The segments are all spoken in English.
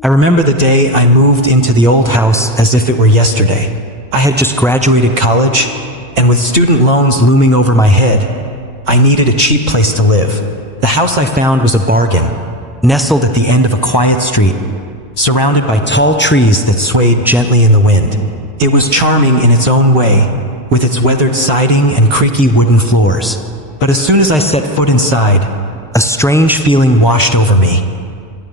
I remember the day I moved into the old house as if it were yesterday. I had just graduated college, and with student loans looming over my head, I needed a cheap place to live. The house I found was a bargain, nestled at the end of a quiet street, surrounded by tall trees that swayed gently in the wind. It was charming in its own way, with its weathered siding and creaky wooden floors. But as soon as I set foot inside, a strange feeling washed over me.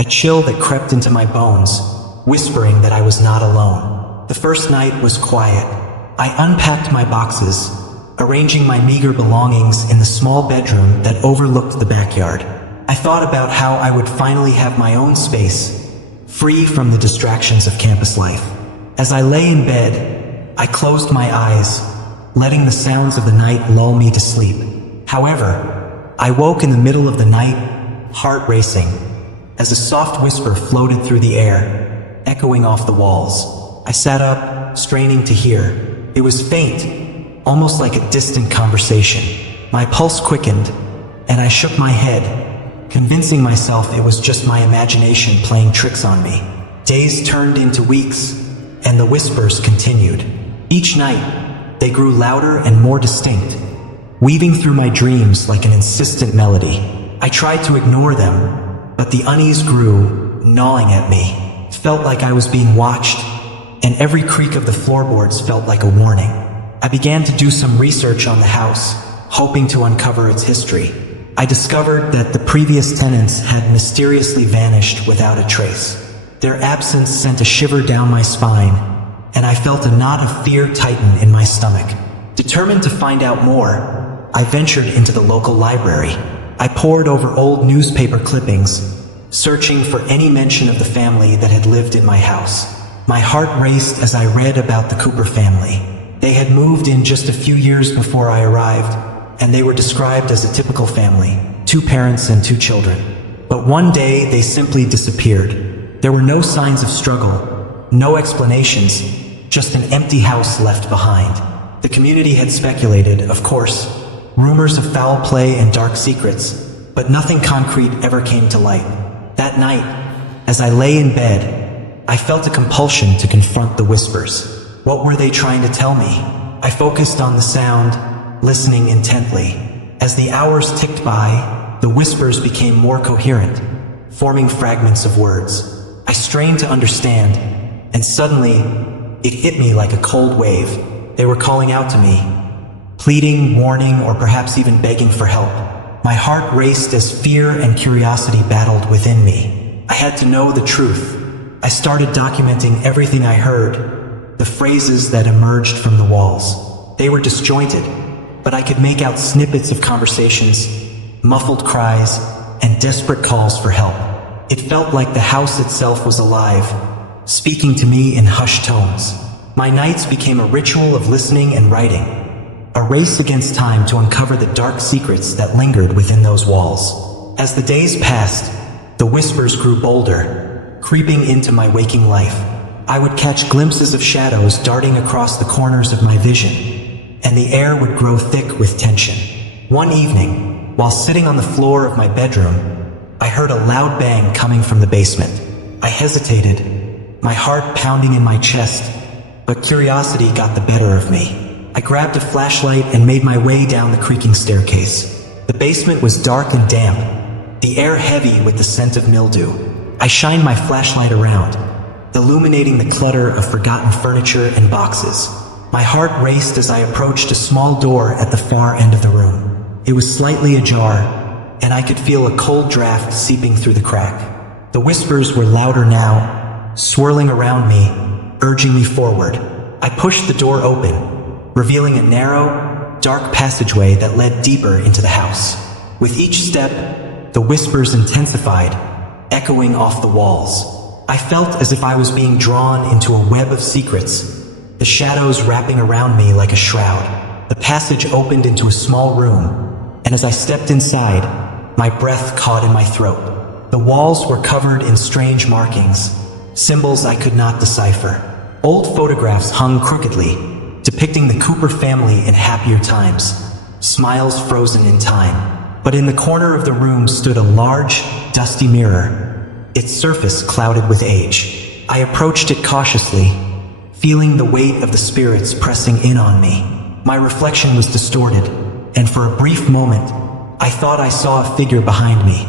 A chill that crept into my bones, whispering that I was not alone. The first night was quiet. I unpacked my boxes, arranging my meager belongings in the small bedroom that overlooked the backyard. I thought about how I would finally have my own space, free from the distractions of campus life. As I lay in bed, I closed my eyes, letting the sounds of the night lull me to sleep. However, I woke in the middle of the night, heart racing, as a soft whisper floated through the air, echoing off the walls. I sat up, straining to hear. It was faint, almost like a distant conversation. My pulse quickened, and I shook my head, convincing myself it was just my imagination playing tricks on me. Days turned into weeks, and the whispers continued. Each night, they grew louder and more distinct, weaving through my dreams like an insistent melody. I tried to ignore them, but the unease grew, gnawing at me. It felt like I was being watched, and every creak of the floorboards felt like a warning. I began to do some research on the house, hoping to uncover its history. I discovered that the previous tenants had mysteriously vanished without a trace. Their absence sent a shiver down my spine, and I felt a knot of fear tighten in my stomach. Determined to find out more, I ventured into the local library. I pored over old newspaper clippings, searching for any mention of the family that had lived in my house. My heart raced as I read about the Cooper family. They had moved in just a few years before I arrived, and they were described as a typical family, 2 parents and 2 children. But one day they simply disappeared. There were no signs of struggle, no explanations, just an empty house left behind. The community had speculated, of course, rumors of foul play and dark secrets, but nothing concrete ever came to light. That night, as I lay in bed, I felt a compulsion to confront the whispers. What were they trying to tell me? I focused on the sound, listening intently. As the hours ticked by, the whispers became more coherent, forming fragments of words. I strained to understand, and suddenly, it hit me like a cold wave. They were calling out to me, pleading, warning, or perhaps even begging for help. My heart raced as fear and curiosity battled within me. I had to know the truth. I started documenting everything I heard, the phrases that emerged from the walls. They were disjointed, but I could make out snippets of conversations, muffled cries, and desperate calls for help. It felt like the house itself was alive, speaking to me in hushed tones. My nights became a ritual of listening and writing, a race against time to uncover the dark secrets that lingered within those walls. As the days passed, the whispers grew bolder, creeping into my waking life. I would catch glimpses of shadows darting across the corners of my vision, and the air would grow thick with tension. One evening, while sitting on the floor of my bedroom, I heard a loud bang coming from the basement. I hesitated, my heart pounding in my chest, but curiosity got the better of me. I grabbed a flashlight and made my way down the creaking staircase. The basement was dark and damp, the air heavy with the scent of mildew. I shined my flashlight around, illuminating the clutter of forgotten furniture and boxes. My heart raced as I approached a small door at the far end of the room. It was slightly ajar, and I could feel a cold draft seeping through the crack. The whispers were louder now, swirling around me, urging me forward. I pushed the door open, revealing a narrow, dark passageway that led deeper into the house. With each step, the whispers intensified, echoing off the walls. I felt as if I was being drawn into a web of secrets, the shadows wrapping around me like a shroud. The passage opened into a small room, and as I stepped inside, my breath caught in my throat. The walls were covered in strange markings, symbols I could not decipher. Old photographs hung crookedly, depicting the Cooper family in happier times, smiles frozen in time. But in the corner of the room stood a large, dusty mirror, its surface clouded with age. I approached it cautiously, feeling the weight of the spirits pressing in on me. My reflection was distorted, and for a brief moment, I thought I saw a figure behind me.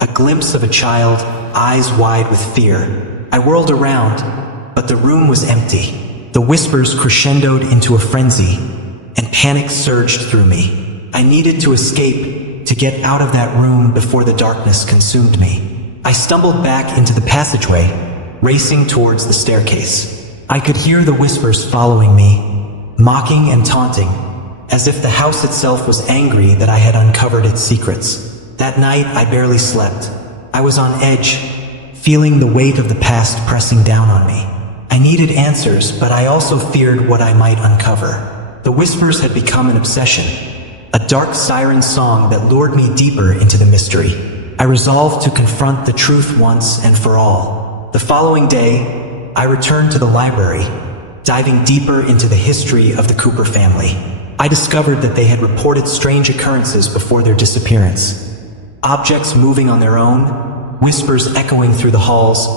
A glimpse of a child, eyes wide with fear. I whirled around, but the room was empty. The whispers crescendoed into a frenzy, and panic surged through me. I needed to escape, to get out of that room before the darkness consumed me. I stumbled back into the passageway, racing towards the staircase. I could hear the whispers following me, mocking and taunting, as if the house itself was angry that I had uncovered its secrets. That night, I barely slept. I was on edge, feeling the weight of the past pressing down on me. I needed answers, but I also feared what I might uncover. The whispers had become an obsession, a dark siren song that lured me deeper into the mystery. I resolved to confront the truth once and for all. The following day, I returned to the library, diving deeper into the history of the Cooper family. I discovered that they had reported strange occurrences before their disappearance. Objects moving on their own, whispers echoing through the halls,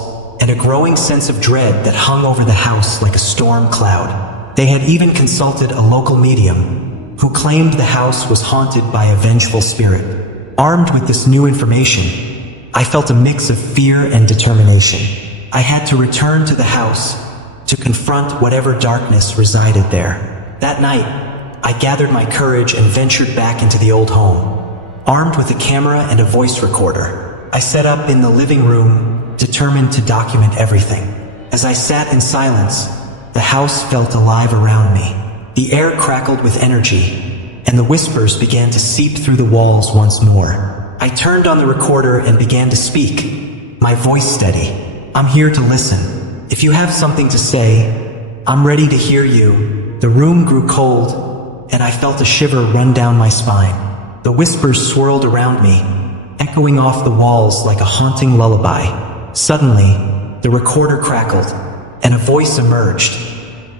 and a growing sense of dread that hung over the house like a storm cloud. They had even consulted a local medium, who claimed the house was haunted by a vengeful spirit. Armed with this new information, I felt a mix of fear and determination. I had to return to the house to confront whatever darkness resided there. That night, I gathered my courage and ventured back into the old home. Armed with a camera and a voice recorder, I set up in the living room, determined to document everything. As I sat in silence, the house felt alive around me. The air crackled with energy, and the whispers began to seep through the walls once more. I turned on the recorder and began to speak, my voice steady. I'm here to listen. If you have something to say, I'm ready to hear you. The room grew cold, and I felt a shiver run down my spine. The whispers swirled around me, echoing off the walls like a haunting lullaby. Suddenly, the recorder crackled, and a voice emerged.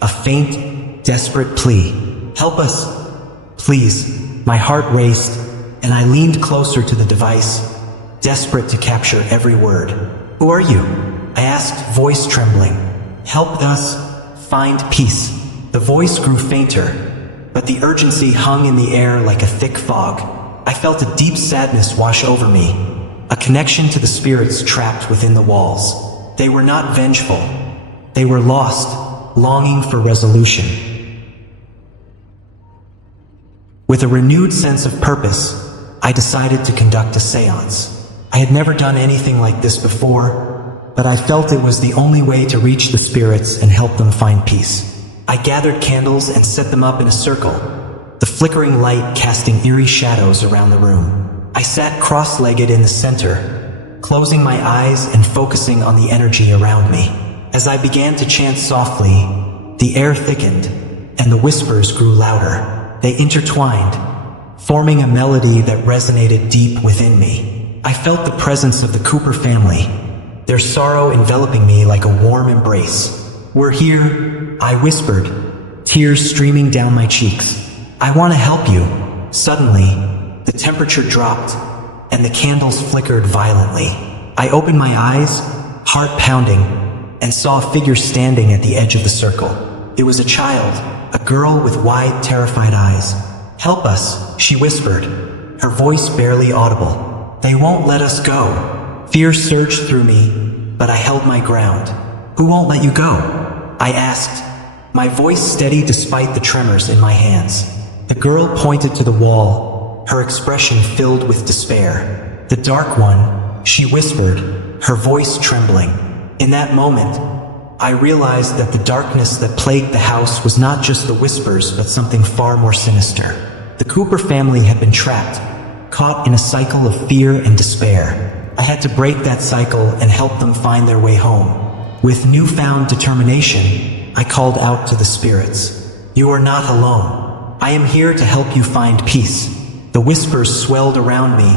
A faint, desperate plea. Help us, please. My heart raced, and I leaned closer to the device, desperate to capture every word. Who are you? I asked, voice trembling. Help us find peace. The voice grew fainter, but the urgency hung in the air like a thick fog. I felt a deep sadness wash over me, a connection to the spirits trapped within the walls. They were not vengeful. They were lost, longing for resolution. With a renewed sense of purpose, I decided to conduct a seance. I had never done anything like this before, but I felt it was the only way to reach the spirits and help them find peace. I gathered candles and set them up in a circle, the flickering light casting eerie shadows around the room. I sat cross-legged in the center, closing my eyes and focusing on the energy around me. As I began to chant softly, the air thickened, and the whispers grew louder. They intertwined, forming a melody that resonated deep within me. I felt the presence of the Cooper family, their sorrow enveloping me like a warm embrace. We're here, I whispered, tears streaming down my cheeks. I want to help you. Suddenly, the temperature dropped, and the candles flickered violently. I opened my eyes, heart pounding, and saw a figure standing at the edge of the circle. It was a child, a girl with wide, terrified eyes. Help us, she whispered, her voice barely audible. They won't let us go. Fear surged through me, but I held my ground. Who won't let you go? I asked, my voice steady despite the tremors in my hands. The girl pointed to the wall, her expression filled with despair. The dark one, she whispered, her voice trembling. In that moment, I realized that the darkness that plagued the house was not just the whispers, but something far more sinister. The Cooper family had been trapped, caught in a cycle of fear and despair. I had to break that cycle and help them find their way home. With newfound determination, I called out to the spirits. You are not alone. I am here to help you find peace. The whispers swelled around me,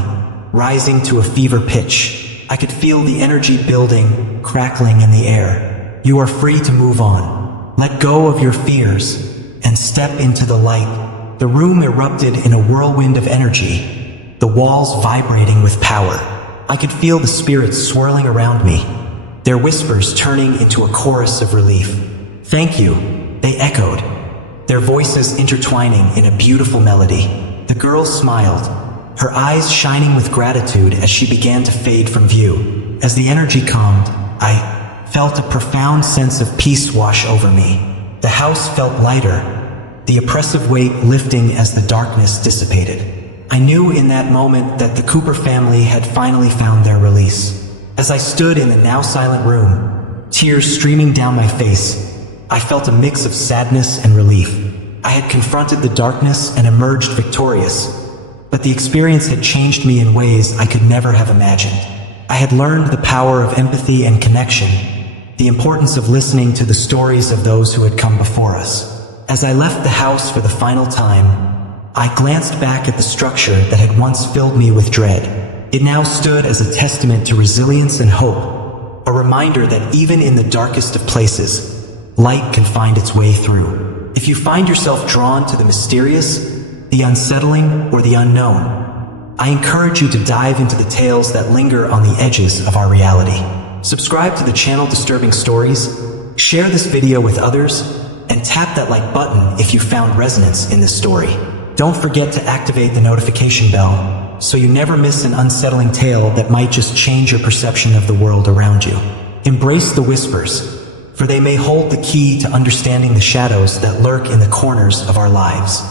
rising to a fever pitch. I could feel the energy building, crackling in the air. You are free to move on. Let go of your fears and step into the light. The room erupted in a whirlwind of energy, the walls vibrating with power. I could feel the spirits swirling around me, their whispers turning into a chorus of relief. "Thank you," they echoed, their voices intertwining in a beautiful melody. The girl smiled, her eyes shining with gratitude as she began to fade from view. As the energy calmed, I felt a profound sense of peace wash over me. The house felt lighter, the oppressive weight lifting as the darkness dissipated. I knew in that moment that the Cooper family had finally found their release. As I stood in the now silent room, tears streaming down my face, I felt a mix of sadness and relief. I had confronted the darkness and emerged victorious, but the experience had changed me in ways I could never have imagined. I had learned the power of empathy and connection, the importance of listening to the stories of those who had come before us. As I left the house for the final time, I glanced back at the structure that had once filled me with dread. It now stood as a testament to resilience and hope, a reminder that even in the darkest of places, light can find its way through. If you find yourself drawn to the mysterious, the unsettling, or the unknown, I encourage you to dive into the tales that linger on the edges of our reality. Subscribe to the channel Disturbing Stories, share this video with others, and tap that like button if you found resonance in this story. Don't forget to activate the notification bell so you never miss an unsettling tale that might just change your perception of the world around you. Embrace the whispers, for they may hold the key to understanding the shadows that lurk in the corners of our lives.